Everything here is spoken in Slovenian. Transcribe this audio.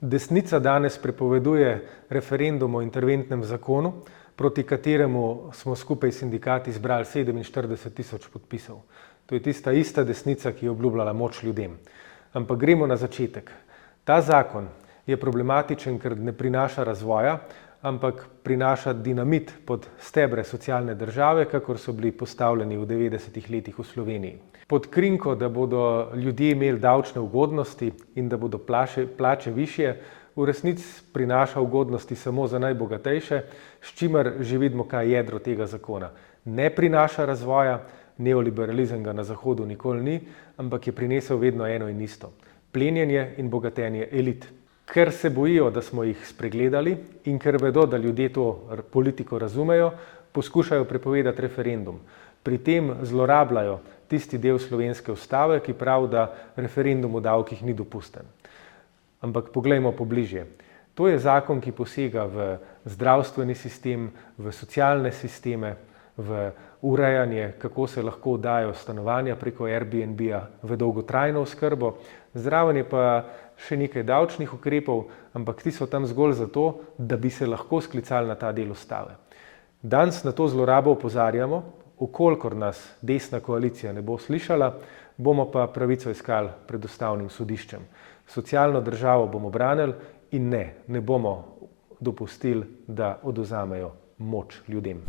Desnica danes prepoveduje referendum o interventnem zakonu, proti kateremu smo skupaj s sindikati zbrali 47.000 podpisov. To je tista ista desnica, ki je obljubljala moč ljudem. Ampak gremo na začetek. Ta zakon je problematičen, ker ne prinaša razvoja, ampak prinaša dinamit pod stebre socialne države, kakor so bili postavljeni v 90. letih v Sloveniji. Pod krinko, da bodo ljudje imeli davčne ugodnosti in da bodo plače višje, v resnici prinaša ugodnosti samo za najbogatejše, s čimer že vidimo, kaj je jedro tega zakona. Ne prinaša razvoja, neoliberalizem ga na Zahodu nikoli ni, ampak je prinesel vedno eno in isto. Plenjenje in bogatenje elit. Ker se bojijo, da smo jih spregledali in ker vedo, da ljudje to politiko razumejo, poskušajo prepovedati referendum. Pri tem zlorabljajo tisti del slovenske ustave, ki pravi, da referendum o davkih ni dopusten. Ampak poglejmo pobližje. To je zakon, ki posega v zdravstveni sistem, v socialne sisteme, v urejanje, kako se lahko dajo stanovanja preko Airbnb-ja, v dolgotrajno oskrbo. Zraven je pa še nekaj davčnih ukrepov, ampak ti so tam zgolj zato, da bi se lahko sklicali na ta del ustave. Danes na to zlorabo opozarjamo, ukolikor nas desna koalicija ne bo slišala, bomo pa pravico iskali pred ustavnim sodiščem. Socialno državo bomo branili in ne bomo dopustili, da odvzamejo moč ljudem.